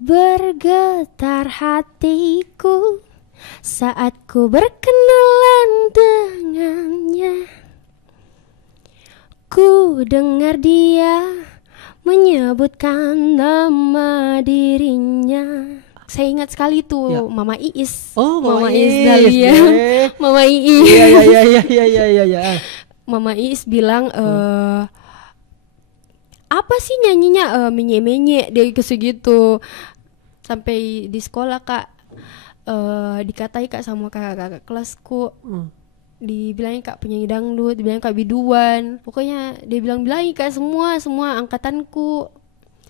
Bergetar hatiku saat ku berkenalan dengannya. Ku dengar dia menyebutkan nama dirinya. Saya ingat sekali tuh ya. Mama Iis. Oh, Mama Iis Dahlia. Mama Iis. Iya. Mama Iis bilang apa sih nyanyinya menye-menye dia segitu. Sampai di sekolah Kak dikatai Kak sama kakak kelasku. Dibilangin Kak penyanyi dangdut, dibilangin Kak biduan. Pokoknya dia bilang-bilangin Kak semua angkatanku.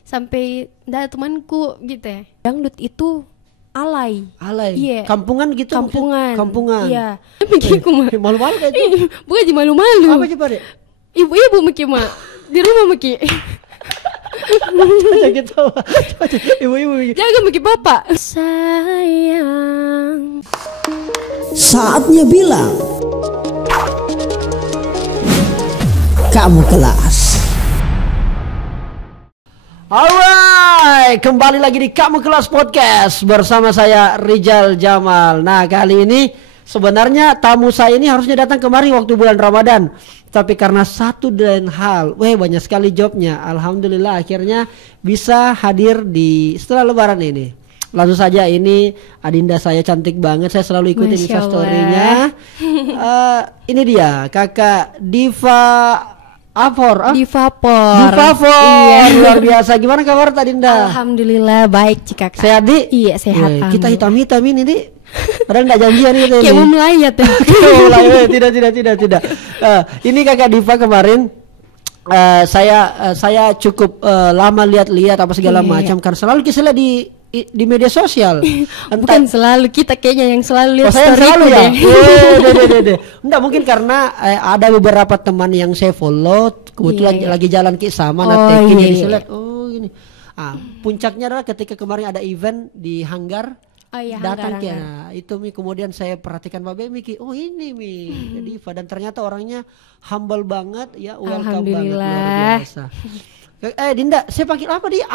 Sampai ada temanku gitu ya. Dangdut itu alay. Iya. Kampungan gitu. Kampungan. Iya. Mikiku mah. Malu-malu kayak itu. Bukan aja malu-malu. Apa coba deh? Ibu-ibu Miki mah. Di rumah Miki. Coba gitu. Ibu-ibu Miki. Jaga Miki bapak. Sayang. Saatnya bilang. Kamu kelas. Alright, kembali lagi di Kamu Kelas Podcast bersama saya Rijal Jamal. Nah, kali ini sebenarnya tamu saya ini harusnya datang kemari waktu bulan Ramadan, tapi karena satu dan hal, banyak sekali jobnya. Alhamdulillah akhirnya bisa hadir di setelah Lebaran ini. Langsung saja, ini Adinda saya cantik banget, saya selalu ikutin Instastory-nya. Ini dia Kakak Diva Apor. Divapor. Iya. Luar biasa. Gimana kabar Tak Dinda? Alhamdulillah baik Cika Kak. Sehat Di? Iya sehat. Kita hitam-hitam ini Di. Padahal enggak janjian gitu ini. Kayak mau melayat ya. Tidak. Ini Kakak Diva kemarin saya cukup lama lihat-lihat apa segala macam karena selalu kita lihat di media sosial. Bukan selalu, kita kayaknya yang selalu lihat saya selalu ya. deh. Enggak mungkin karena ada beberapa teman yang saya follow kebetulan lagi jalan sama jadi saya lihat ini. Puncaknya adalah ketika kemarin ada event di Hanggar. Datang Hanggar. Itu kemudian saya perhatikan Mbak Miki. Oh ini Diva, dan ternyata orangnya humble banget ya, welcome banget, luar biasa. Dinda, saya panggil apa dia?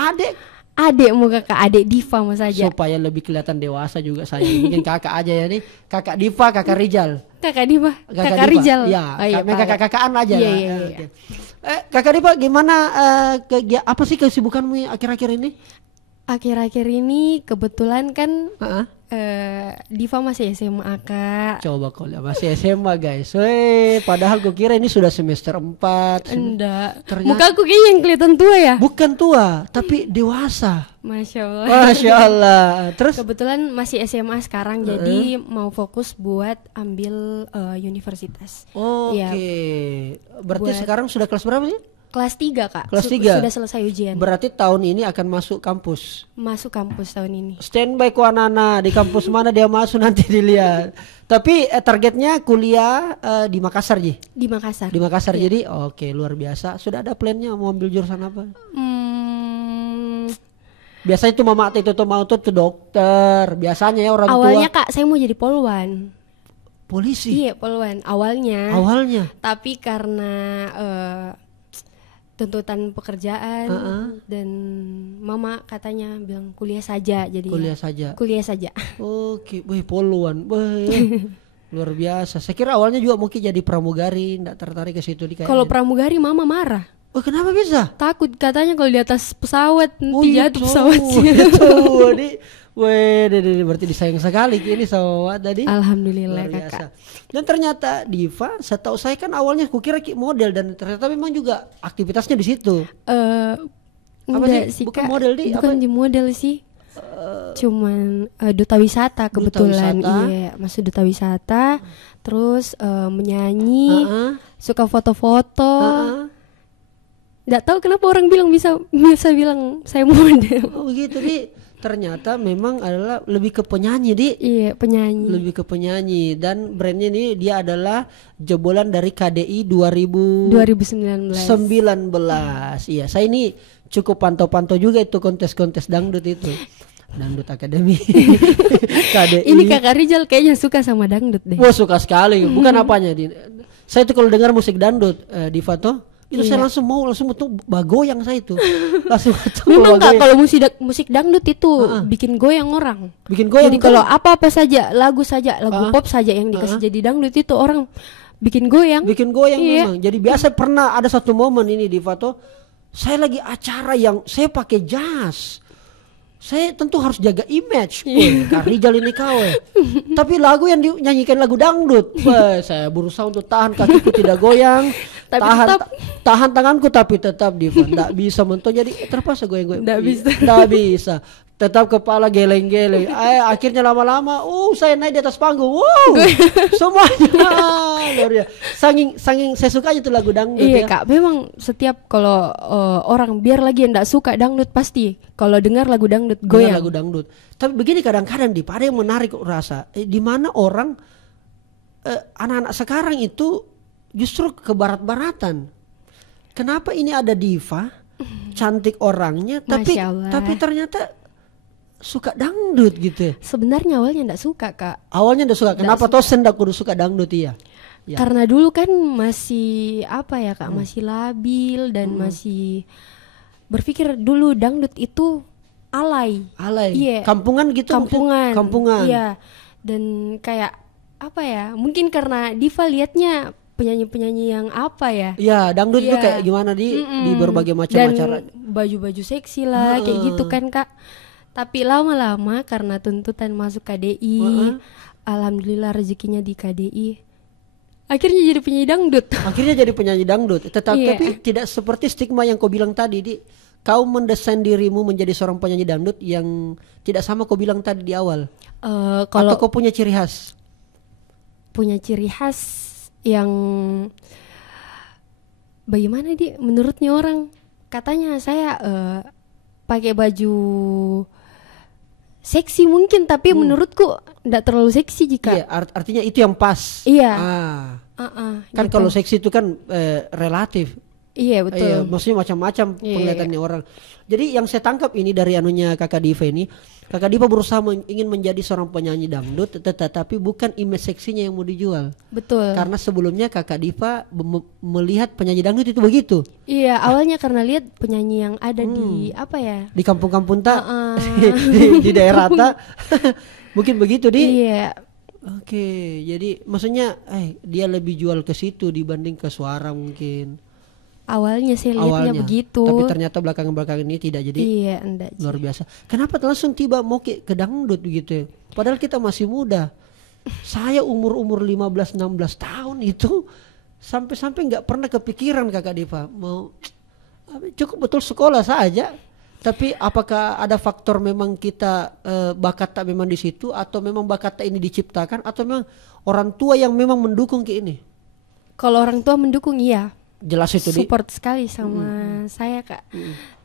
Adek mau kakak, adek Diva mau saja. Supaya lebih kelihatan dewasa juga saya. Mungkin kakak aja ya nih. Kakak Diva, kakak Rijal. Kakak Diva, kakak Rijal. Ya, kakak-kakaan aja lah. Okay. Kakak Diva, gimana apa sih kesibukanmu akhir-akhir ini? Akhir-akhir ini kebetulan kan Diva masih SMA Kak. Coba kau lihat masih SMA guys. Padahal gue kira ini sudah semester 4. Enggak. Muka aku kayaknya yang kelihatan tua ya? Bukan tua, tapi dewasa. Masya Allah. Terus kebetulan masih SMA sekarang, jadi mau fokus buat ambil universitas. Oke. Berarti sekarang sudah kelas berapa sih? Kelas 3 Kak. Kelas 3 sudah selesai ujian. Berarti tahun ini akan masuk kampus. Masuk kampus tahun ini. Standby ku Anana di kampus mana dia masuk nanti dilihat. Tapi targetnya kuliah di Makassar Ji. Di Makassar. Di Makassar jadi oke, luar biasa. Sudah ada plannya mau ambil jurusan apa? Biasanya itu mama itu mau tuh dokter. Biasanya ya orang tua. Awalnya Kak saya mau jadi polwan. Polisi? Iya polwan awalnya. Tapi karena tuntutan pekerjaan dan mama katanya bilang kuliah saja, jadi kuliah saja. Oke, poluan, luar biasa. Saya kira awalnya juga mungkin jadi pramugari, enggak tertarik ke situ Kalau pramugari mama marah. Oh kenapa bisa? Takut katanya kalau di atas pesawat nanti jatuh pesawatnya. Berarti disayang sekali ini sama tadi. Alhamdulillah kakak. Dan ternyata Diva, setahu saya kan awalnya kukira model dan ternyata memang juga aktivitasnya di situ. Apa sih? Bukan model Bukan di model sih. Cuman duta wisata kebetulan. Iya, masuk duta wisata. Terus menyanyi, suka foto-foto. Nggak tahu kenapa orang bisa bilang saya model. Oh begitu Di. Ternyata memang adalah lebih ke penyanyi Di. Iya penyanyi. Lebih ke penyanyi. Dan brandnya ini dia adalah jebolan dari KDI 2019. Iya saya ini cukup pantau-pantau juga itu kontes-kontes dangdut itu. Dangdut Akademi. KDI. Ini kakak Rijal kayaknya suka sama dangdut deh. Wah suka sekali. Bukan apanya Di. Saya tuh kalau dengar musik dangdut Diva tuh Itu saya langsung tuh bagoyang saya itu. Langsung Memang Kak, kalau musik dangdut itu bikin goyang orang. Bikin goyang. Jadi kalau apa-apa saja, lagu pop saja yang dikasih jadi dangdut itu orang bikin goyang. Bikin goyang memang. Jadi biasa pernah ada satu momen ini di Fato, saya lagi acara yang saya pakai jas. Saya tentu harus jaga image. Kak Rijal ini tapi lagu yang dinyanyikan lagu dangdut. Saya berusaha untuk tahan, kakiku tidak goyang. Tahan tanganku tapi tetap Diva tidak bisa mentok, jadi terpaksa goyang-goyang. Tidak bisa. Tetap kepala geleng-geleng. Akhirnya lama-lama saya naik di atas panggung. Semuanya Sanging saya suka itu lagu dangdut. Iya Kak, memang setiap kalau orang biar lagi yang tidak suka dangdut pasti kalau dengar lagu dangdut goyang. Lagu dangdut. Tapi begini kadang-kadang ada yang menarik rasa. Di mana orang anak-anak sekarang itu justru ke barat-baratan. Kenapa ini ada diva, cantik orangnya, tapi ternyata suka dangdut gitu. Sebenarnya awalnya enggak suka Kak. Awalnya enggak suka. Kenapa toh sendak kudu suka dangdut ya? Karena dulu kan masih apa ya Kak, masih labil dan masih berpikir dulu dangdut itu alay. Iya. Kampungan gitu. Kampungan. Iya. Dan kayak apa ya? Mungkin karena diva liatnya penyanyi-penyanyi yang apa ya? Iya, dangdut itu kayak gimana di berbagai macam acara. Baju-baju seksi lah kayak gitu kan Kak. Tapi lama-lama karena tuntutan masuk KDI, alhamdulillah rezekinya di KDI, akhirnya jadi penyanyi dangdut. Tapi tidak seperti stigma yang kau bilang tadi, kau mendesain dirimu menjadi seorang penyanyi dangdut yang tidak sama kau bilang tadi di awal. Atau kau punya ciri khas? Punya ciri khas yang bagaimana menurutnya orang katanya saya pakai baju seksi mungkin, tapi menurutku enggak terlalu seksi jika. Iya, artinya itu yang pas. Iya. Kan gitu. Kalau seksi itu kan relatif. Iya betul. Maksudnya macam-macam penglihatannya orang. Jadi yang saya tangkap ini dari anunya Kakak Diva ini, Kakak Diva berusaha ingin menjadi seorang penyanyi dangdut, tetapi bukan image seksinya yang mau dijual. Betul. Karena sebelumnya Kakak Diva melihat penyanyi dangdut itu begitu. Iya, awalnya karena lihat penyanyi yang ada di apa ya? Di kampung-kampung di daerah mungkin begitu Iya. Oke, jadi maksudnya dia lebih jual ke situ dibanding ke suara mungkin. Awalnya saya lihatnya begitu. Tapi ternyata belakangan ini tidak jadi. Iya, enggak. Luar biasa. Kenapa langsung tiba mau ke dangdut begitu? Padahal kita masih muda. Saya umur 15-16 tahun itu sampai nggak pernah kepikiran Kakak Diva mau cukup betul sekolah saja. Tapi apakah ada faktor memang kita bakat tak memang di situ, atau memang bakat tak ini diciptakan, atau memang orang tua yang memang mendukung ke ini? Kalau orang tua mendukung iya. Jelas itu support sekali sama saya Kak.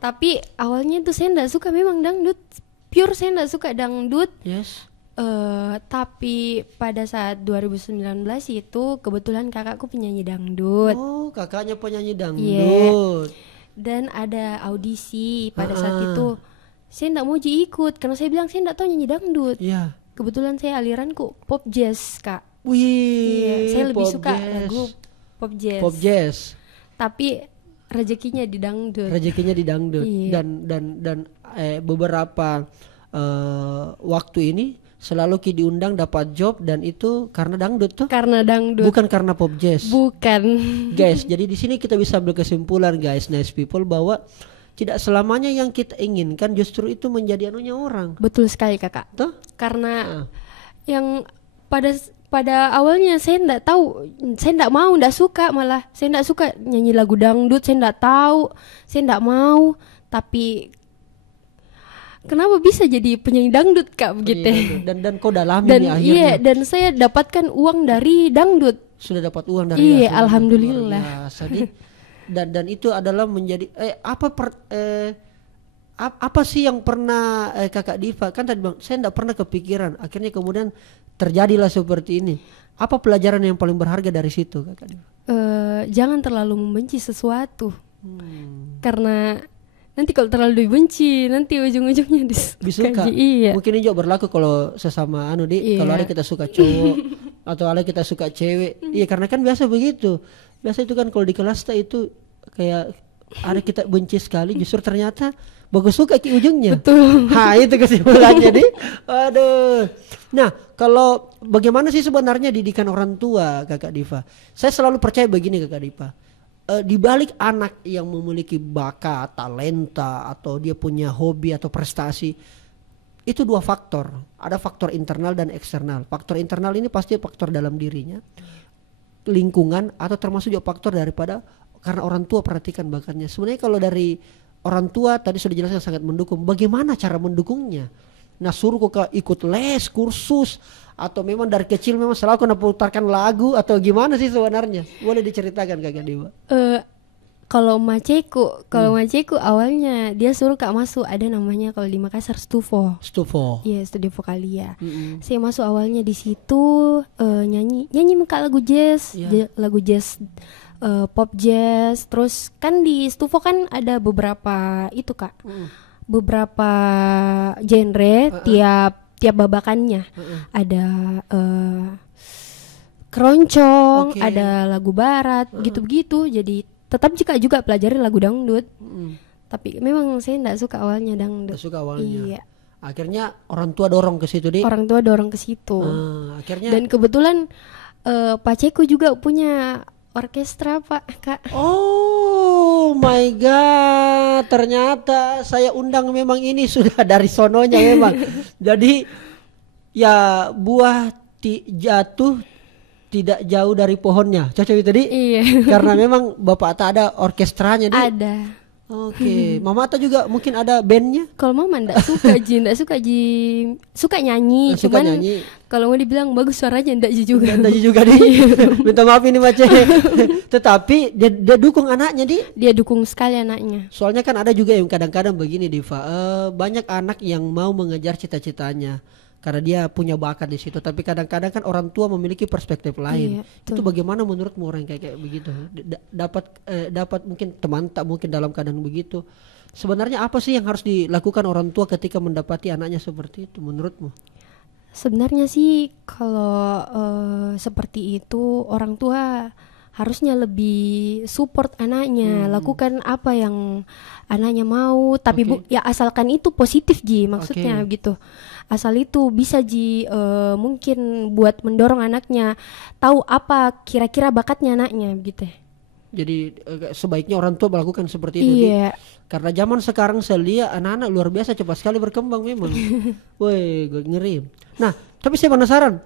Tapi awalnya tuh saya enggak suka memang dangdut. Pure saya enggak suka dangdut. Yes. Tapi pada saat 2019 itu kebetulan kakakku penyanyi dangdut. Oh, kakaknya penyanyi dangdut. Yeah. Dan ada audisi pada saat itu. Saya enggak mau ikut karena saya bilang saya enggak tahu nyanyi dangdut. Yeah. Kebetulan saya aliranku pop jazz Kak. Wih. Saya lebih suka lagu pop jazz. Pop jazz. Tapi rezekinya di dangdut. Iya. Dan beberapa waktu ini selalu diundang dapat job, dan itu karena dangdut tuh. Karena dangdut. Bukan karena pop jazz. Bukan. Guys, jadi di sini kita bisa ambil kesimpulan guys, nice people, bahwa tidak selamanya yang kita inginkan justru itu menjadi anunya orang. Betul sekali Kakak. Tuh? Karena yang pada awalnya saya enggak tahu, saya enggak suka, malah saya enggak suka nyanyi lagu dangdut, saya enggak tahu, saya enggak mau, tapi kenapa bisa jadi penyanyi dangdut Kak begitu? Iya, dan kau dalami nih akhirnya. Iya, dan saya dapatkan uang dari dangdut. Sudah dapat uang dari Iya, alhamdulillah. Dan itu adalah menjadi apa sih yang pernah Kakak Diva, kan tadi bilang saya enggak pernah kepikiran, akhirnya kemudian terjadilah seperti ini. Apa pelajaran yang paling berharga dari situ Kakak Diva? Jangan terlalu membenci sesuatu. Karena nanti kalau terlalu dibenci, nanti ujung-ujungnya disuka. Iya. Mungkin ini juga berlaku kalau sesama kalau ada kita suka cowok atau ada kita suka cewek. Iya, karena kan biasa begitu. Biasa itu kan kalau di kelas itu kayak ada kita benci sekali, justru ternyata bagus suka ki ujungnya. Betul. Nah itu kesimpulannya nih. Aduh. Nah kalau bagaimana sih sebenarnya didikan orang tua Kakak Diva? Saya selalu percaya begini Kakak Diva. Di balik anak yang memiliki bakat, talenta, atau dia punya hobi atau prestasi, itu dua faktor. Ada faktor internal dan eksternal. Faktor internal ini pasti faktor dalam dirinya, lingkungan, atau termasuk juga faktor daripada karena orang tua perhatikan bakatnya. Sebenarnya kalau dari orang tua tadi sudah jelaskan sangat mendukung. Bagaimana cara mendukungnya? Nah suruh kok ikut les, kursus, atau memang dari kecil memang selalu kena putarkan lagu, atau gimana sih sebenarnya? Boleh diceritakan Kakak Diva? Kalau maceku awalnya dia suruh Kak masuk, ada namanya kalau di Makassar Stufo. Iya, studio vokalia. Saya masuk awalnya di situ nyanyi muka lagu jazz, lagu jazz, pop jazz. Terus kan di Stufo kan ada beberapa itu Kak, beberapa genre tiap babakannya. Ada keroncong, ada lagu barat, gitu-begitu. Jadi tetap juga pelajari lagu dangdut. Tapi memang saya enggak suka awalnya dangdut. Nggak suka awalnya. Iya. Akhirnya orang tua dorong ke situ deh. Orang tua dorong ke situ. Akhirnya. Dan kebetulan paceku juga punya orkestra Pak Kak. Oh my god, ternyata saya undang memang ini sudah dari sononya memang. Jadi ya buah jatuh tidak jauh dari pohonnya, cocok itu tadi. Iya. Karena memang bapak tak ada orkestranya di. Ada. Oke, Mama Ata juga mungkin ada bandnya. Kalau Mama enggak suka suka nyanyi. Suka Cuman nyanyi. kalau mau dibilang bagus suaranya enggak juga. Enggak juga di. Minta maaf ini Mace. Tetapi dia dukung anaknya di. Dia dukung sekali anaknya. Soalnya kan ada juga yang kadang-kadang begini Diva, banyak anak yang mau mengejar cita-citanya karena dia punya bakat di situ, tapi kadang-kadang kan orang tua memiliki perspektif lain. Iya, itu bagaimana menurutmu orang kayak begitu? Dapat mungkin teman tak mungkin dalam keadaan begitu. Sebenarnya apa sih yang harus dilakukan orang tua ketika mendapati anaknya seperti itu menurutmu? Sebenarnya sih kalau seperti itu orang tua harusnya lebih support anaknya, lakukan apa yang anaknya mau, tapi ya asalkan itu positif maksudnya gitu. Asal itu bisa mungkin buat mendorong anaknya tahu apa kira-kira bakatnya anaknya gitu. Jadi sebaiknya orang tua melakukan seperti itu. Iya. Karena zaman sekarang saya lihat anak-anak luar biasa cepat sekali berkembang memang. Woi, ngeri. Nah, tapi saya penasaran.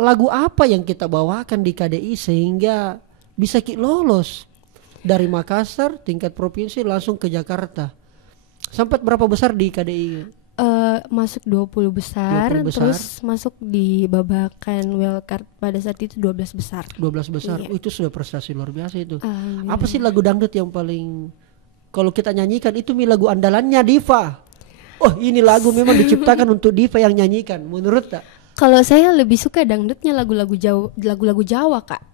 Lagu apa yang kita bawakan di KDI sehingga bisa lolos dari Makassar tingkat provinsi langsung ke Jakarta? Sempat berapa besar di KDI? Masuk 20 besar, terus masuk di babakan wildcard pada saat itu 12 besar. 12 besar. Iya. Itu sudah prestasi luar biasa itu. Apa sih lagu dangdut yang paling kalau kita nyanyikan itu lagu andalannya Diva? Oh, ini lagu memang diciptakan untuk Diva yang nyanyikan. Menurut tak? Kalau saya lebih suka dangdutnya lagu-lagu Jawa, Kak.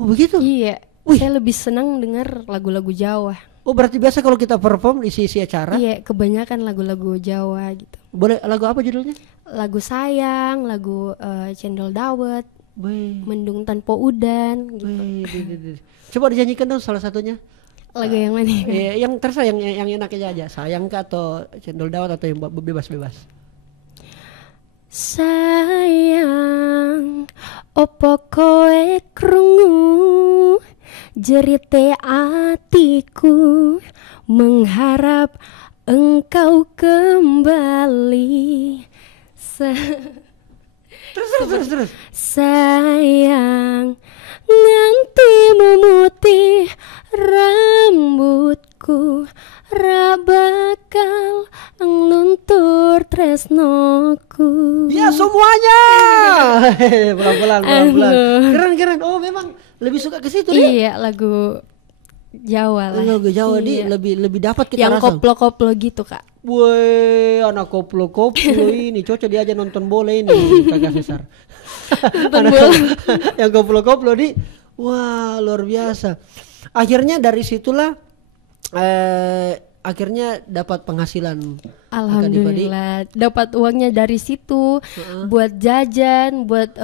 Oh, begitu? Iya. Saya lebih senang dengar lagu-lagu Jawa. Oh, berarti biasa kalau kita perform isi acara? Iya, kebanyakan lagu-lagu Jawa gitu. Boleh lagu apa judulnya? Lagu Sayang, lagu Cendol Dawet, Mendung Tanpa Udan gitu. Coba dinyanyikan dong salah satunya. Lagu yang mana? Yang terserah yang enaknya aja. Sayang kah atau Cendol Dawet atau yang bebas-bebas? Sayang, opo koe krungu jerite atiku mengharap engkau kembali. Terus. Sayang, nganti memutih rambutku, ra bakal ngluntur tresnoku. Ya semuanya. Pelan-pelan. Keren. Oh, memang lebih suka ke situ dia. Iya, lagu Jawa lah. Lagu Jawa iya. lebih dapat kita yang rasa. koplo-koplo gitu, Kak. Woi, anak koplo-koplo ini cocok diajak nonton bola ini Kakak Cesar. Nonton bola. Yang koplo-koplo di, wah luar biasa. Akhirnya dari situlah akhirnya dapat penghasilan. Alhamdulillah, dapat uangnya dari situ buat jajan, buat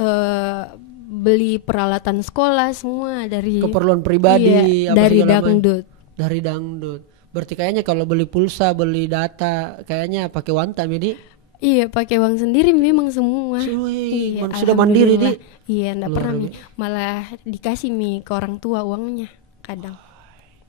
beli peralatan sekolah semua dari keperluan pribadi, iya, dari dangdut. Dari dangdut. Berarti kayaknya kalau beli pulsa, beli data, kayaknya pakai Wantam ya, Di? Iya, pakai uang sendiri memang semua. Cuy, Iya, sudah mandiri, Di? alhamdulillah. Iya, enggak Luar pernah Mi. Malah dikasih Mi ke orang tua uangnya kadang.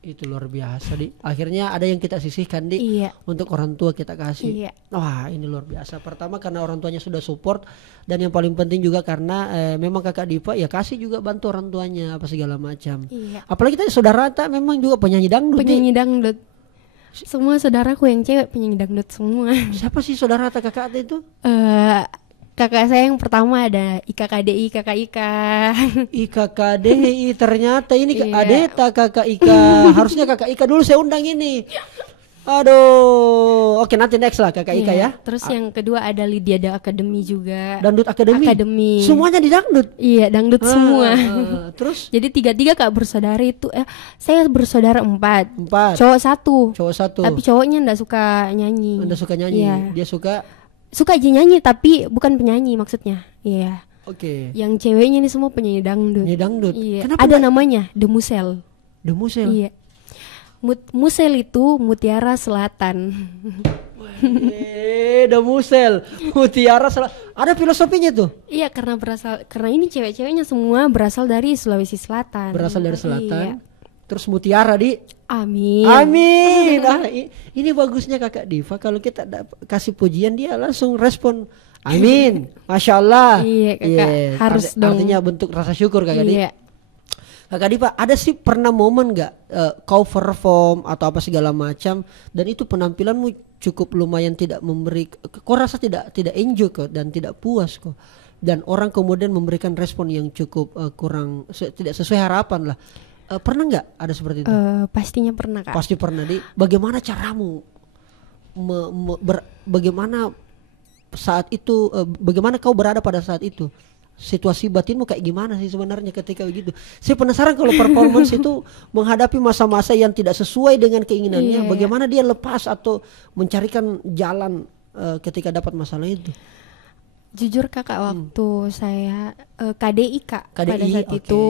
Itu luar biasa, Di. Akhirnya ada yang kita sisihkan, Di, Iya. untuk orang tua kita kasih. Iya. Wah, ini luar biasa. Pertama karena orang tuanya sudah support, dan yang paling penting juga karena memang kakak Diva ya kasih juga bantu orang tuanya apa segala macam. Iya. Apalagi tadi saudara Rata memang juga penyanyi dangdut. Di. Penyanyi dangdut. Semua saudaraku yang cewek penyanyi dangdut semua. Siapa sih saudara Rata kakak Ata itu? Kakak saya yang pertama ada Ika KDI, Kakak Ika. Ika KDI, ternyata ini Iya. Adeta kakak Ika. Harusnya kakak Ika dulu saya undang ini. Aduh, oke nanti next lah kakak Ika Iya. ya. Terus yang kedua ada Lydia Da Academy juga. Dangdut Akademi. Akademi. Semuanya di dangdut. Iya, dangdut semua. Terus Jadi tiga-tiga kak bersaudara itu. Saya bersaudara 4. 4. Cowok 1. Cowok 1. Tapi cowoknya ndak suka nyanyi. Anda suka nyanyi, Iya. dia suka. Suka aja nyanyi tapi bukan penyanyi maksudnya. Iya. Oke. Yang ceweknya ini semua penyanyi dangdut. Nyanyi dangdut. Iya. Kenapa Ada nggak- namanya The Musel. The Musel. Iya. Musel itu Mutiara Selatan. The Musel. Mutiara ada filosofinya tuh. Iya, karena ini cewek-ceweknya semua berasal dari Sulawesi Selatan. Berasal dari Iya. selatan. Terus mutiara, Di. Amin. Amin. Ini bagusnya kakak Diva kalau kita kasih pujian dia langsung respon. Amin. Masya Allah. Iya, Kakak. Harus dong. Artinya bentuk rasa syukur kakak Di. Iya. Kakak Diva, ada sih pernah momen nggak kau perform atau apa segala macam dan itu penampilanmu cukup lumayan tidak memberi, kau rasa tidak enjoy kok dan tidak puas kok, dan orang kemudian memberikan respon yang cukup kurang tidak sesuai harapan lah. Pernah nggak ada seperti itu? Pastinya pernah kak. Pasti pernah. Di bagaimana caramu bagaimana saat itu bagaimana kau berada pada saat itu, situasi batinmu kayak gimana sih sebenarnya ketika begitu? Saya penasaran kalau performance itu menghadapi masa-masa yang tidak sesuai dengan keinginannya, Iya. bagaimana dia lepas atau mencarikan jalan ketika dapat masalah itu? Jujur kakak, waktu saya KDI kak, pada KDI, saat oke. itu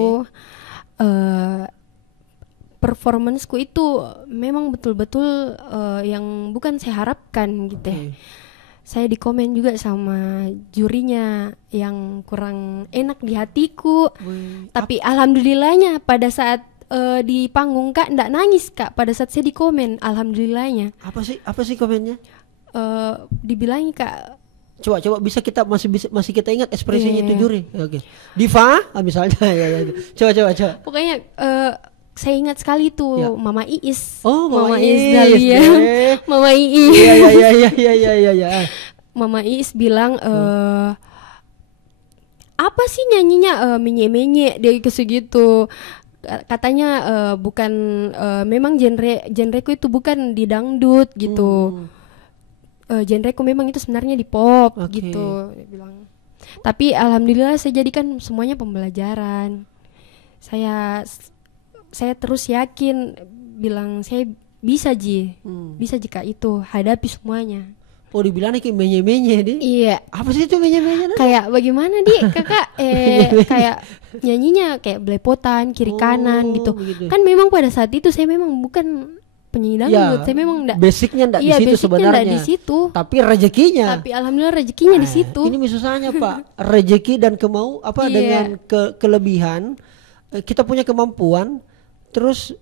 performanceku itu memang betul-betul yang bukan saya harapkan gitu ya. Oke. Saya dikomen juga sama jurinya yang kurang enak di hatiku. Tapi alhamdulillahnya pada saat di panggung kak ndak nangis kak pada saat saya dikomen, alhamdulillahnya. Apa sih komennya? Dibilangin kak, Coba bisa kita masih kita ingat ekspresinya Iya. itu juri. Oke. Diva, misalnya ya. Coba. pokoknya saya ingat sekali tuh Ya. Mama Iis. Oh, Mama Iis, Dahlia. deh. Mama Iis. Iya. Mama Iis bilang apa sih nyanyinya menye-menye dia segitu. Katanya bukan memang genreku itu bukan di dangdut gitu. Genreku memang itu sebenarnya di pop Oke. gitu dia bilang. Tapi alhamdulillah saya jadikan semuanya pembelajaran. Saya terus yakin bilang saya bisa bisa jika itu hadapi semuanya. Oh, dibilangnya kayak menye-menye Di. Iya. Apa sih itu menye-menye? Kayak bagaimana kakak kayak nyanyinya kayak belepotan kiri kanan gitu. Begitu. Kan memang pada saat itu saya memang bukan penyanyi dangdut, saya memang enggak. Basicnya enggak Iya, di situ basicnya sebenarnya. enggak di situ. Tapi rezekinya. Tapi alhamdulillah rezekinya di situ. Ini susahnya Pak, rezeki dan Iya. dengan kelebihan kita punya kemampuan, terus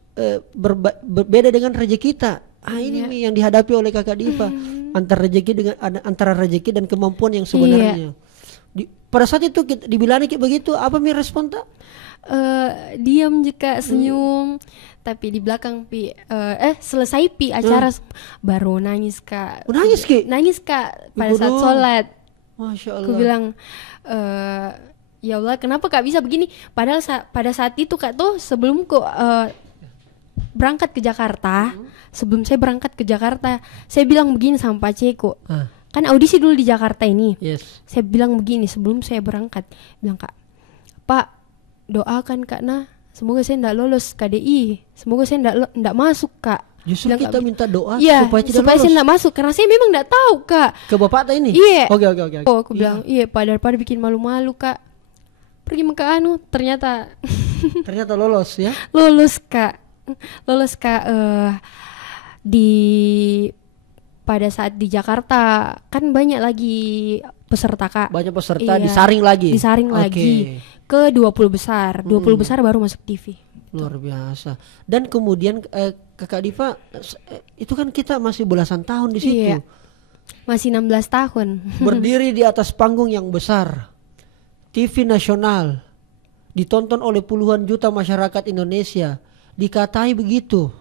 berbeda dengan rezeki kita. Ini nih yang dihadapi oleh kakak Diva, antara rezeki dan kemampuan yang sebenarnya. Pada saat itu dibilangnya kayak begitu, apa mi respon tak? Diam jika senyum, tapi di belakang selesai acara baru nangis kak. Nangis Ki? Nangis kak pada Ibu saat dong. sholat. Masya Allah. Aku bilang ya Allah kenapa kak bisa begini, padahal pada saat itu kak tuh sebelum berangkat ke Jakarta, sebelum saya berangkat ke Jakarta saya bilang begini sama Pak Ceko. Kan audisi dulu di Jakarta ini. Yes. Saya bilang begini sebelum saya berangkat, bilang kak, Pak doakan kak semoga saya ndak lolos KDI, semoga saya ndak masuk kak. Justru Bilang, kita minta doa iya, supaya tidak supaya lolos. saya ndak masuk karena saya memang ndak tahu kak. Ke bapak tak ini? Iya. Oke. Oh, aku bilang iya daripada bikin malu-malu kak, pergi ke ternyata Ternyata lolos ya. lulus kak. lolos Kak. Di pada saat di Jakarta kan banyak lagi peserta Kak. Banyak peserta Iya, disaring lagi. Disaring lagi ke 20 besar. 20 besar baru masuk TV. Luar biasa. Dan kemudian Kakak Diva, itu kan kita masih belasan tahun di situ. Iya. Masih 16 tahun. Berdiri di atas panggung yang besar. TV nasional. Ditonton oleh puluhan juta masyarakat Indonesia. Dikatai begitu.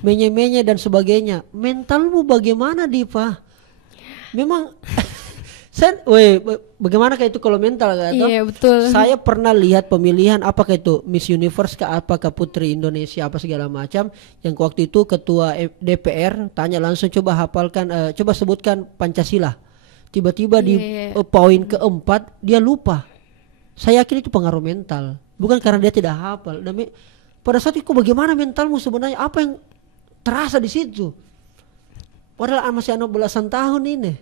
Menye-menye dan sebagainya. Mentalmu bagaimana Diva? Memang bagaimana kayak itu kalau mental kan? Iya betul. Saya pernah lihat pemilihan apakah itu Miss Universe apakah Putri Indonesia apa segala macam, yang waktu itu ketua DPR tanya langsung coba hafalkan, coba sebutkan Pancasila. Tiba-tiba di poin keempat dia lupa. Saya yakin itu pengaruh mental, bukan karena dia tidak hafal. Pada saat itu bagaimana mentalmu sebenarnya, apa yang terasa di situ? Padahal masih anak belasan tahun ini.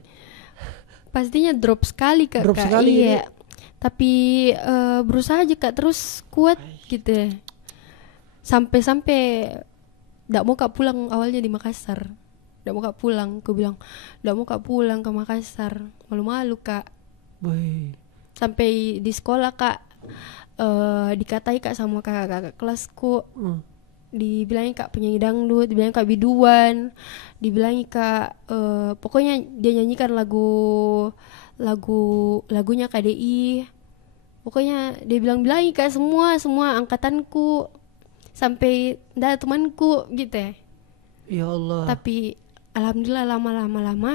Pastinya drop sekali Kak. Drop sekali. Iya. Tapi berusaha aja Kak, terus kuat gitu. Sampai nggak mau Kak pulang awalnya di Makassar. Nggak mau Kak pulang. Aku bilang nggak mau Kak pulang ke Makassar. Malu-malu Kak. Boy. Sampai di sekolah Kak dikatai Kak sama kakak kelasku. Dibilangin Kak penyanyi dangdut, dibilangin Kak biduan, dibilangin Kak pokoknya dia nyanyikan lagunya KDI. Pokoknya dia bilangin Kak semua angkatanku, sampai ada temanku gitu ya. Ya Allah. Tapi alhamdulillah lama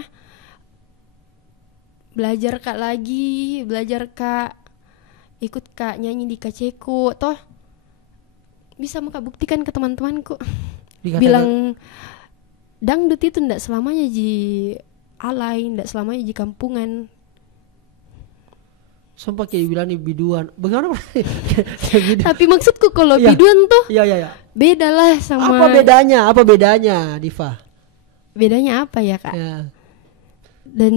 belajar Kak ikut Kak nyanyi di KCku toh bisa mau Kak buktikan ke teman-temanku. Bilang dangdut itu ndak selamanya di alay, ndak selamanya di kampungan. Sumpah kayak bilang nih biduan. Bagaimana? Tapi maksudku kalau biduan tuh Iya. beda lah sama. Apa bedanya Diva? Bedanya apa ya Kak? Ya. Dan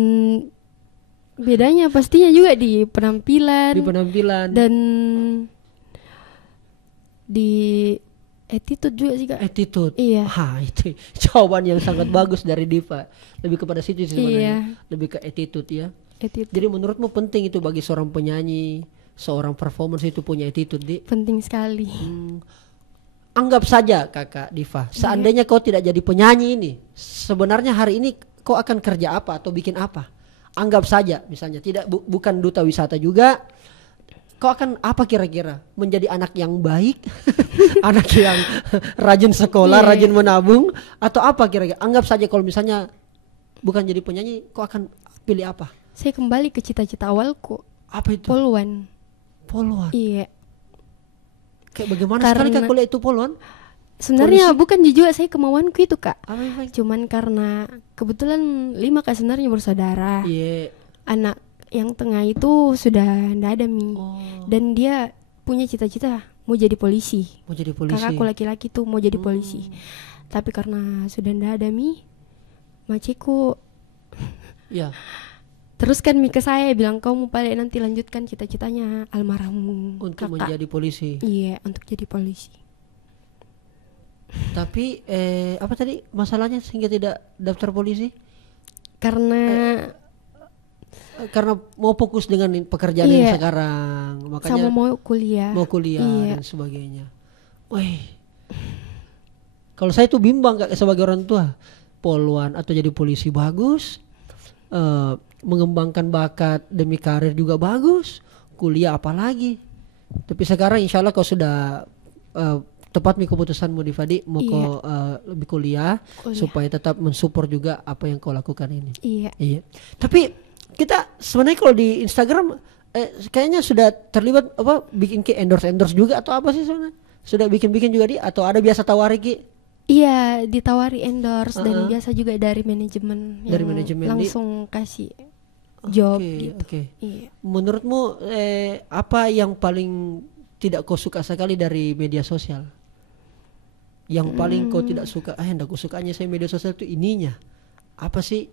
bedanya pastinya juga di penampilan. Dan di attitude juga sih Kak. Attitude. Iya. Itu jawaban yang sangat bagus dari Diva. Lebih kepada situ sih sebenarnya. Iya. Lebih ke attitude ya. Attitude. Jadi menurutmu penting itu bagi seorang penyanyi, seorang performance itu punya attitude, Di? Penting sekali. Anggap saja Kakak Diva, seandainya kau tidak jadi penyanyi ini, sebenarnya hari ini kau akan kerja apa atau bikin apa? Anggap saja misalnya bukan duta wisata juga. Kau akan apa kira-kira? Menjadi anak yang baik, anak yang rajin sekolah, rajin menabung, atau apa kira-kira? Anggap saja kalau misalnya bukan jadi penyanyi, kau akan pilih apa? Saya kembali ke cita-cita awalku. Apa itu? Poluan. Iya. Kayak bagaimana sekali Kak kuliah itu poluan? Sebenarnya bukan juga saya kemauanku itu Kak. Apa? Cuman karena kebetulan 5 Kak sebenarnya bersaudara. Iya. Anak yang tengah itu sudah ndak ada dan dia punya cita-cita mau jadi polisi. Kakakku laki-laki tuh mau jadi polisi. Tapi karena sudah ndak ada maciku ya teruskan ke saya bilang kau mau balik nanti lanjutkan cita-citanya almarhum untuk kakak. menjadi polisi. Iya, untuk jadi polisi. Tapi apa tadi masalahnya sehingga tidak daftar polisi? Karena mau fokus dengan pekerjaan yang sekarang, makanya sama mau kuliah dan sebagainya. Wih, kalau saya tuh bimbang Kak sebagai orang tua, poluan atau jadi polisi bagus, mengembangkan bakat demi karir juga bagus, kuliah apalagi. Tapi sekarang insya Allah kau sudah tepat keputusanmu di Fadi mau kau lebih kuliah supaya tetap mensupport juga apa yang kau lakukan ini. Iya. Tapi kita sebenarnya kalau di Instagram kayaknya sudah terlibat bikin endorse juga atau apa sih sebenarnya? Sudah bikin juga atau ada biasa tawari Ki? Iya, ditawari endorse dan biasa juga dari manajemen langsung kasih job gitu. Iya. Menurutmu apa yang paling tidak kau suka sekali dari media sosial? Yang paling kau tidak suka, enggak kau sukanya saya media sosial itu ininya. Apa sih?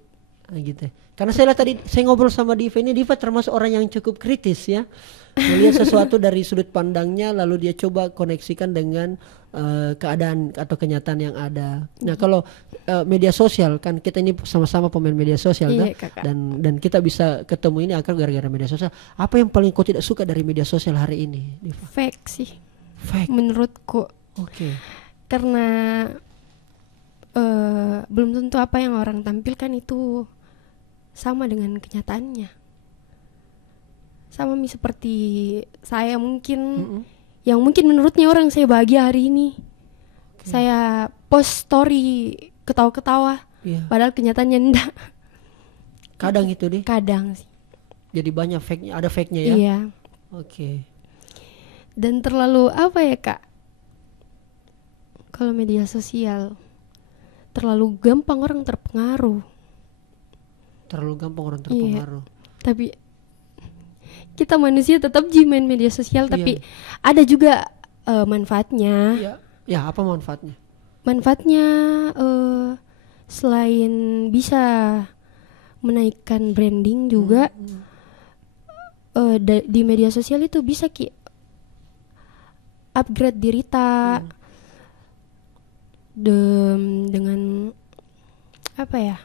Gitu. Karena saya lihat tadi saya ngobrol sama Diva ini, Diva termasuk orang yang cukup kritis ya. Melihat sesuatu dari sudut pandangnya lalu dia coba koneksikan dengan keadaan atau kenyataan yang ada. Nah kalau media sosial kan kita ini sama-sama pemain media sosial Iya, kan? Kakak. dan kita bisa ketemu ini akar gara-gara media sosial. Apa yang paling kau tidak suka dari media sosial hari ini, Diva? Fake sih Fake. menurutku. Oke. Karena belum tentu apa yang orang tampilkan itu sama dengan kenyataannya. Sama seperti saya mungkin, yang mungkin menurutnya orang saya bahagia hari ini. Saya post story ketawa-ketawa, Iya. padahal kenyataannya enggak. Kadang itu deh. Kadang sih. Jadi banyak fake-nya, ada fake-nya ya. Iya. Oke. Dan terlalu apa ya Kak? Kalau media sosial terlalu gampang orang terpengaruh. Terlalu gampang orang Iya. terpengaruh. Tapi kita manusia tetap main media sosial, tapi Iya. ada juga manfaatnya. Iya. Ya, apa manfaatnya? Manfaatnya selain bisa menaikkan branding juga, di media sosial itu bisa upgrade diri ta dengan apa ya?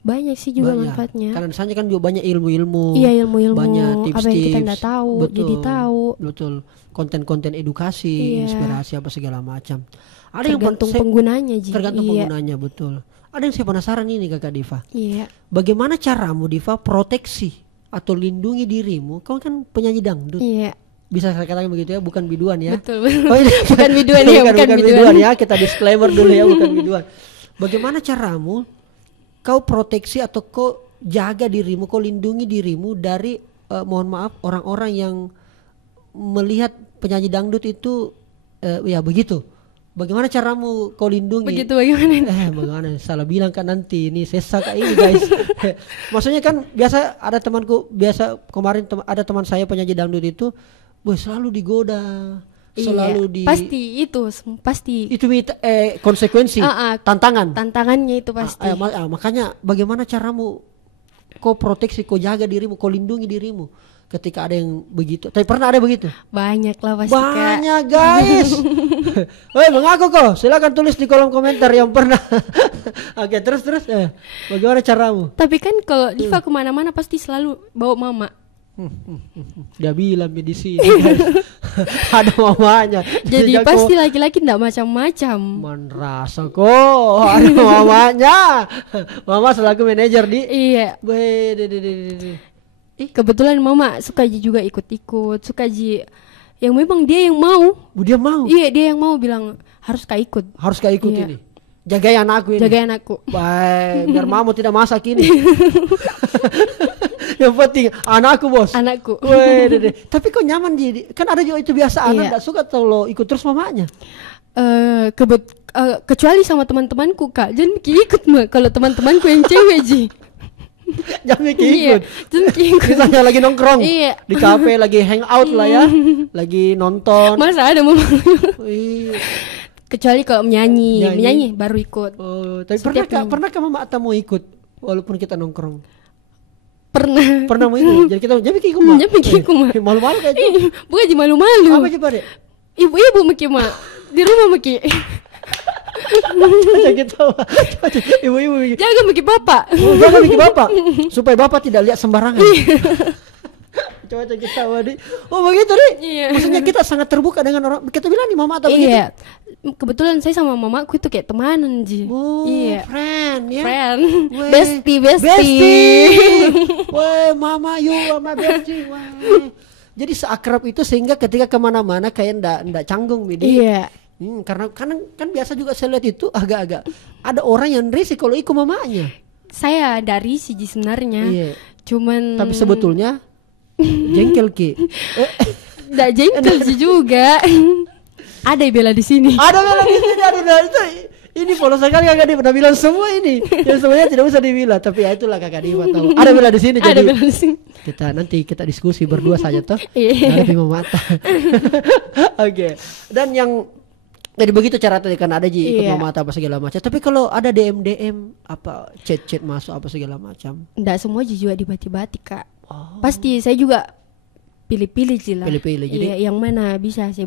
Banyak sih juga Banyak. manfaatnya. Karena misalnya kan juga banyak ilmu-ilmu. Iya, ilmu-ilmu banyak apa yang tips-tips. kita nggak tahu, jadi tahu. Betul. Konten-konten edukasi, Iya. inspirasi apa segala macam. Ada Tergantung yang penggunanya Ji. tergantung Iya. penggunanya, betul. Ada yang saya penasaran ini Kakak Diva. Iya. Bagaimana caramu Diva proteksi atau lindungi dirimu? Kau kan penyanyi dangdut. Iya. Bisa saya katakan begitu ya, bukan biduan ya. Betul. betul. Oh, ini Bukan biduan ya, bukan biduan. ya. Kita disclaimer dulu ya, bukan biduan. Bagaimana caramu kau proteksi atau kau jaga dirimu, kau lindungi dirimu dari mohon maaf orang-orang yang melihat penyanyi dangdut itu ya begitu. Bagaimana caramu kau lindungi? Begitu bagaimana? Bagaimana? Salah bilang kan nanti ini sesak ini guys. Maksudnya kan biasa ada temanku, biasa kemarin ada teman saya penyanyi dangdut itu, selalu digoda, selalu pasti itu konsekuensi, tantangan. tantangannya itu pasti. Makanya bagaimana caramu kau proteksi, kau jaga dirimu, kau lindungi dirimu ketika ada yang begitu. Tapi pernah ada begitu? Banyak lah pasti Kak. Banyak guys. Woi, mengaku kok. Silakan tulis di kolom komentar yang pernah. Oke, terus bagaimana caramu? Tapi kan kalau Diva kemana-mana pasti selalu bawa mama. Dia bilang di sini guys. Ada mamanya. Jadi pasti laki-laki enggak macam-macam. Merasa kok ada mamanya. Mama selaku manajer di. Iya. Kebetulan mama suka juga ikut-ikut, suka yang memang dia yang mau. Dia mau. Iya, dia yang mau bilang harus kak ikut. Harus kak ikut Iya. ini. Jagai anakku ini. Jagai anakku. Baik, biar mama tidak masak ini. Yang penting anakku bos. Anakku. Weh, tapi kok nyaman jadi. Kan ada juga itu biasa anak Iya. enggak suka kalau ikut terus mamanya. Kecuali sama teman-temanku Kak. Jangan ikut mah kalau teman-temanku yang cewek Ji. Jangan ikut. Iya, jangan ikut. Misalnya lagi nongkrong Iya. di kafe, lagi hangout lah ya, lagi nonton. Masa ada mama. Iya. Kecuali kalau menyanyi baru ikut. Oh, tapi Setiap pernah mama atau mau ikut walaupun kita nongkrong? Pernah Mau ikut. Jadi kita jadi ikut mah. Jadi ikut mah. Malu-malu kayak itu. Bukan aja malu-malu. Apa coba deh? Ibu-ibu maki mak di rumah maki. Coba kita. Ibu-ibu. Jaga maki bapak. Jangan bikin bapak supaya bapak tidak lihat sembarangan. Coba kita wadi. Oh begitu deh. Iya. Maksudnya kita sangat terbuka dengan orang. Kita bilang nih mama atau begitu. Iya. Kebetulan saya sama mamaku itu kayak temanan Ji. Oh, Iya. friend ya. Friend. Weh. Bestie. Weh, mama you sama bestie. Weh. Jadi seakrab itu sehingga ketika kemana-mana kayak ndak canggung Midi. Iya. Karena kan biasa juga saya lihat itu agak-agak ada orang yang risih kalau ikut mamanya. Saya dari sih Ji sebenarnya. Iya. Cuman Tapi sebetulnya jengkel ki. nggak jengkel sih juga. Ada yang bela di sini. Ada bilang di sini, ada itu. Ini polos sekali kakak Diva udah bilang semua ini. Yang semuanya tidak usah dibilang, tapi ya itulah kakak Diva tahu. Ada bilang di sini Ada jadi. bela di sini. Kita diskusi berdua saja toh. Iya. Ada mata. Oke. Dan yang jadi begitu cara tadi kan ada ikut Iya. mama apa segala macam. Tapi kalau ada DM apa chat masuk apa segala macam. Nggak semua juga dibati-bati Kak. Oh. Pasti saya juga pilih-pilih sih lah. Pilih-pilih, jadi Iya, yang mana bisa saya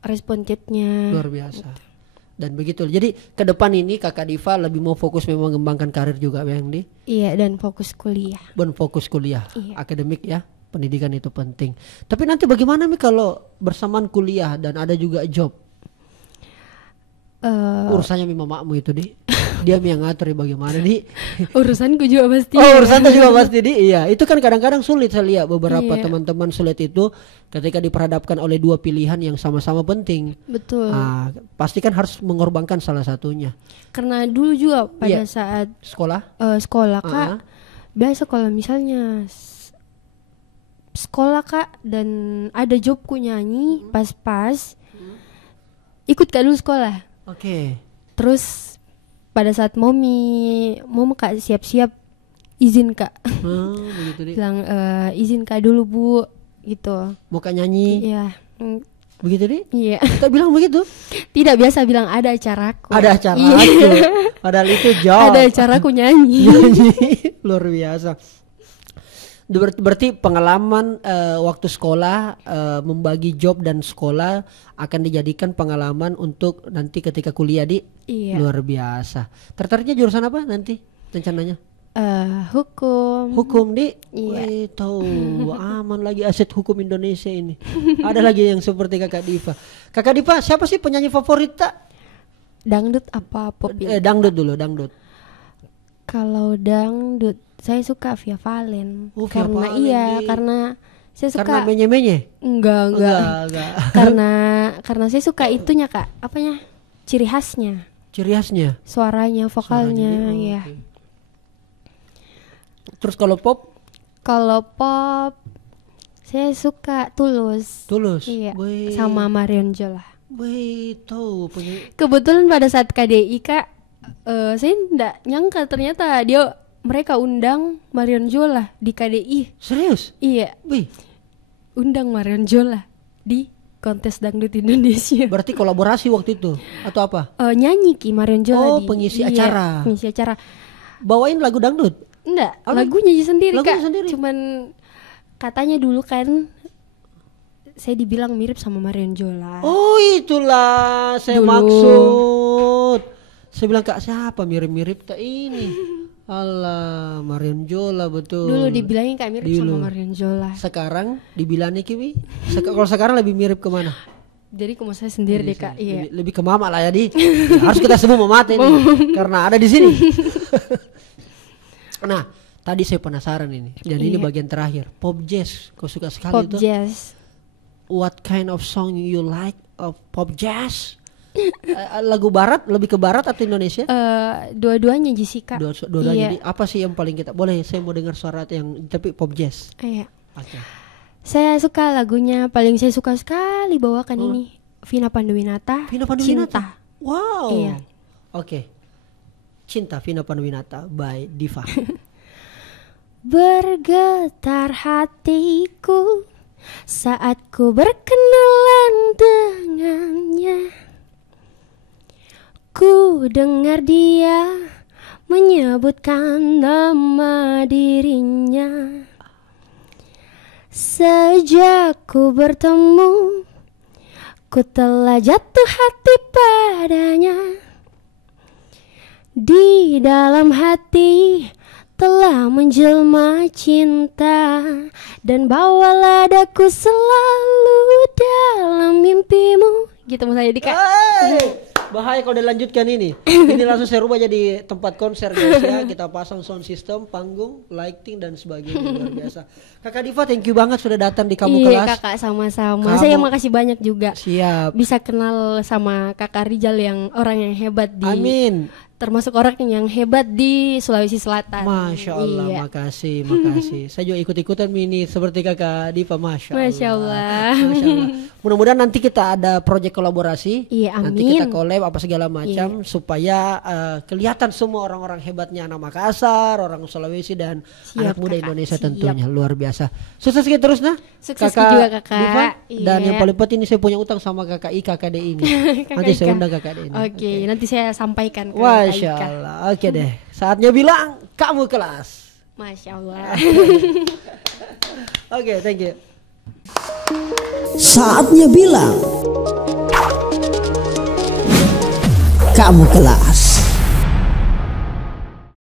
respon chatnya. luar biasa. Dan begitu. Jadi ke depan ini Kakak Diva lebih mau fokus memang mengembangkan karir juga Bang Di. Iya, dan fokus kuliah. Fokus kuliah, Iya. akademik ya. Pendidikan itu penting. Tapi nanti bagaimana Mi kalau bersamaan kuliah dan ada juga job? Urusannya Mi mamamu itu Di. Dia yang ngatur ya bagaimana Di. Urusanku juga pasti. Oh urusannya juga pasti Di. Iya itu kan kadang-kadang sulit saya lihat beberapa Iya. teman-teman sulit itu ketika diperhadapkan oleh dua pilihan yang sama-sama penting. Betul. Pasti kan harus mengorbankan salah satunya. Karena dulu juga pada Iya. saat Sekolah? sekolah Kak, biasa kalau misalnya sekolah Kak dan ada jobku nyanyi pas-pas, ikut Kak dulu sekolah. Oke. Terus pada saat mau Kak siap-siap izin Kak, Begitu Di. bilang izin Kak dulu Bu, gitu. Mau Kak nyanyi? Iya. Begitu Di? Iya. Kita bilang begitu? Tidak biasa bilang ada acaraku. Ada acara Iya. aku. Padahal itu job. Ada acaraku nyanyi. Nyanyi. Luar biasa. Berarti pengalaman waktu sekolah membagi job dan sekolah akan dijadikan pengalaman untuk nanti ketika kuliah Di. Iya. Luar biasa. Tertariknya jurusan apa nanti rencananya? Hukum. Hukum Di. Iya. Wih, tahu aman lagi aset hukum Indonesia ini. Ada lagi yang seperti Kakak Diva. Kakak Diva siapa sih penyanyi favorit tak? Dangdut apa pop? Dangdut dulu, dangdut. Kalau dangdut, saya suka Via Valen. Oh, Via Karena Valen, iya, Di. karena saya suka. Karena menye-menye? Enggak. Enggak. karena saya suka itunya Kak, apanya? Ciri khasnya, Ciri khasnya. suaranya, vokalnya, Suaranya, ya. oke. Terus kalau pop? Kalau pop, saya suka Tulus. Tulus. Iya. Wih. Sama Marion Jola. Wih, tuh punya. Kebetulan pada saat KDI Kak, saya enggak nyangka ternyata mereka undang Marion Jola di KDI. Serius? Iya, Wih, undang Marion Jola di kontes dangdut Indonesia. berarti kolaborasi waktu itu atau apa? Nyanyi Ki Marion Jola Oh, pengisi acara. Pengisi acara. Bawain lagu dangdut? Enggak, Apa? lagunya aja sendiri Lagunya Kak. sendiri? Cuman katanya dulu kan saya dibilang mirip sama Marion Jola. Oh, itulah saya Dulu. maksud. Saya bilang Kak siapa mirip-mirip tak ini? Alah, Marion Jola betul. Dulu dibilangin Kak mirip Dulu. sama Marion Jola. Sekarang dibilangnya Kimi. Kalau sekarang lebih mirip kemana? Jadi kamu saya sendiri deh Kak. Iya. Lebih ke mama lah ya Di. Ya, harus kita sebut mama ini karena ada di sini. Nah, tadi saya penasaran ini. Dan ini Iya. bagian terakhir. Pop jazz. Kau suka sekali Pop itu? jazz. What kind of song you like of pop jazz? Lagu barat, lebih ke barat atau Indonesia? Dua-duanya Jessica. Dua-duanya. Iya. Jadi apa sih yang paling kita boleh? Saya mau dengar suara yang tapi pop jazz. Iya. Oke. Saya suka lagunya, paling saya suka sekali bawakan ini Vina Panduwinata. Vina Panduwinata. Cinta. Wow. Iya. Oke. Cinta Vina Panduwinata by Diva. Bergetar hatiku saat ku berkenalan dengannya. Ku dengar dia menyebutkan nama dirinya. Sejak ku bertemu, ku telah jatuh hati padanya. Di dalam hati telah menjelma cinta, dan bawalah daku selalu dalam mimpimu. Gitu mau saya Dika. Bahaya kalau dilanjutkan ini. Ini langsung saya rubah jadi tempat konser guys ya. Kita pasang sound system, panggung, lighting dan sebagainya. Luar biasa. Kakak Diva, thank you banget sudah datang di Kamu Iya Kelas. Kakak, sama-sama. Kamu- Saya makasih banyak juga Siap. bisa kenal sama Kakak Rijal yang orang yang hebat di Amin. termasuk orang yang hebat di Sulawesi Selatan. Masya Allah, Iya. makasih. Saya juga ikut-ikutan ini seperti Kakak Diva, Masya Allah. Masya Allah. Masya Allah. Mudah-mudahan nanti kita ada proyek kolaborasi. Iya, Nanti amin. kita collab apa segala macam supaya kelihatan semua orang-orang hebatnya anak Makassar, orang Sulawesi dan Siap, anak muda Kakak. Indonesia Siap. tentunya. Luar biasa. Sukses kita terus nah. Sukses juga, Kakak. Diva. Dan Iya. yang paling penting ini saya punya utang sama Kakak Ika KD ini. Nanti saya Ika. undang Kakak ini. Oke, nanti saya sampaikan ke Kak Masya Ika. Allah. Oke deh. Saatnya bilang kamu kelas. Masya Allah. Oke, thank you. Saatnya bilang kamu kelas.